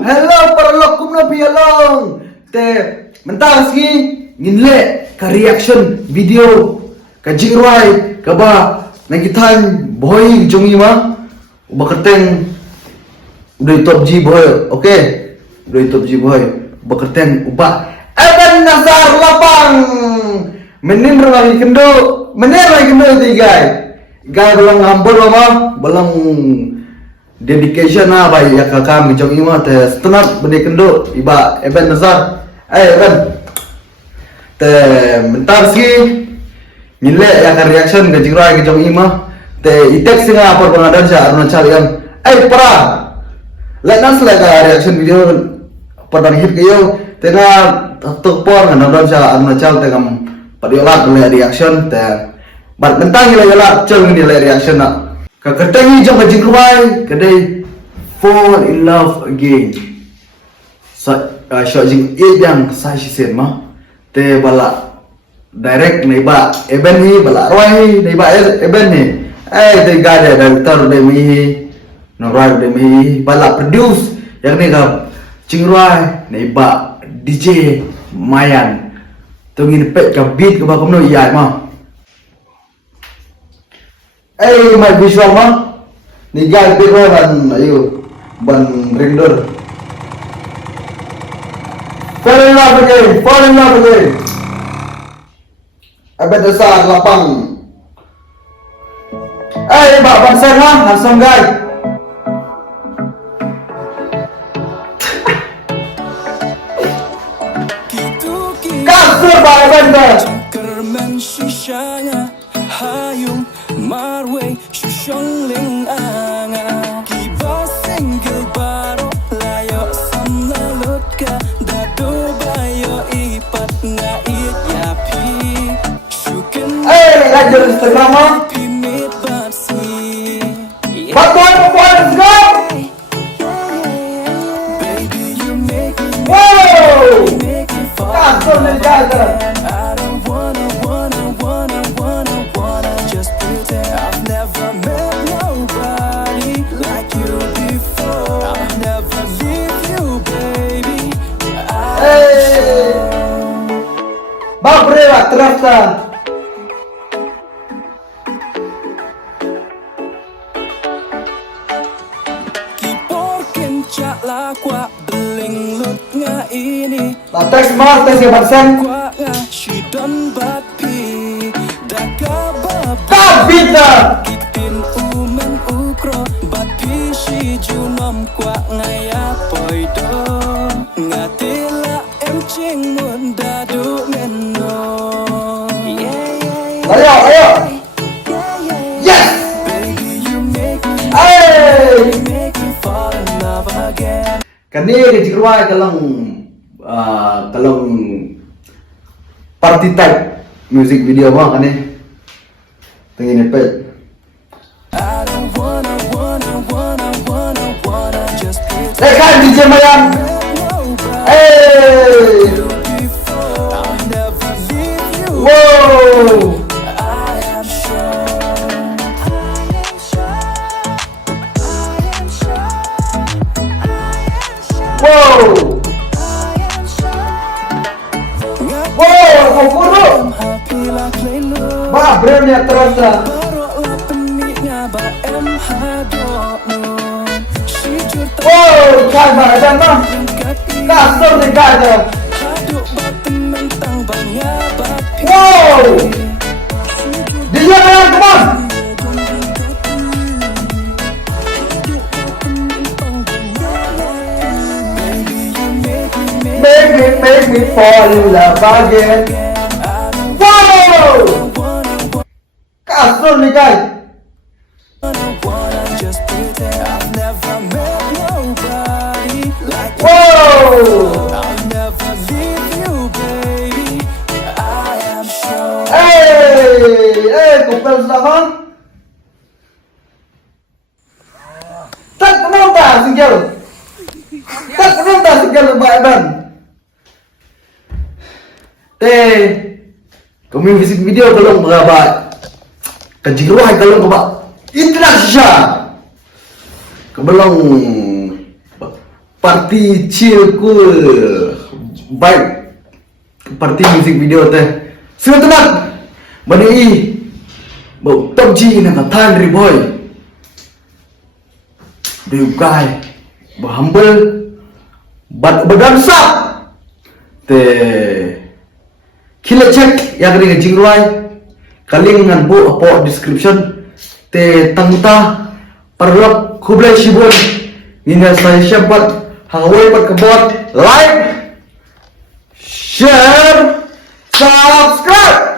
Hello para lokum na pialong. Te mentang ski nginle ka reaction video ka jirai ka ba nagitan boy jongi ma bakateng udah top G boy. Oke. Udah top G boy. Bakateng uba Evan Nazar lapang. Menin lagi kendo. Menir lagi kendo tigai. Gai belang ngambul mama, belang dedication na ba ya kakam jong ima te setenat bende kendo iba Evan Nazar. Evan. Te mentar ski nile ya ka reaction ke jirai ke jong ima te itek singa apa pengadan sa aruna calian. Para. Let nas like reaction video padang hit kayo tena tukpor ngadon sa aruna cal te kam padiolat le reaction te bat mentang ila ceng ni le reaction na ka ketengi jong jing kuai kedai fall in love again sa shot jing yang sa sen ma te bala direct nei ba eben hi bala roi nei ba eben ni te gada director de mi no roi de mi bala produce yang ni ka jing roi nei ba DJ Mayan tungin pet ka beat ka ba komno iya ma my visual ma ni gal biro ban ayo ban render fall in love again abad dasar lapang mbak bangsa ha langsung guys kasur ba benda hayung marway shushong ling anga kiba single baro layo samna lutka dado bayo ipat nga it yapi shuken lanjut Instagram ma pimit bapsi Batuan, let's go! baby you make me fall Kasur ni guys I don't wanna just pretend I've never met nobody like you before. I'll never leave you, baby. Ba breva trafta Kiporkin cak lakwa beling lut nga ini la teks ma teks ya baksan kwa nga shidon bapi daka baba kabita kitin umen ukro bapi shi junom kwa ngaya poido ngatila em ching mun dadu meno ayo yes baby you make hey me fall in love again. kani ke jikrwa kalang party type music video ma kani tengin pet I don't wanna just pretend kan DJ Mayan hey before I'll never leave you. wow I am wow wow kopuro I'm happy like Lelo. ba brevnya terasa Barok la peniknya ba em hadok nun. She curta wow kan ba ada ma kaki kasur ni gada hadok ba tementang bangga ba wow DJ Mayan come on make me fall in love again. Wow! Kasur nih guys. Just pretend I've never met nobody like you. Wow! I'll never leave you, baby. I am sure. Kupel sama. Tak kenal tak singgah. Tak kenal tak singgah Mbak Evan. Kami visit video kalau berapa kejiruan kalau berapa Indonesia kebelang party chill cool. Baik, party music video teh. Sila teman, bani bau top G nak katan riboy. Do you guy, humble, berdansa. Teh, kila cek yang kena jingruai, kaling ngan bu apa description. Teh tangta perlap kublai shibun. Ini saya siapa? Hangway perkebot, like, share, subscribe.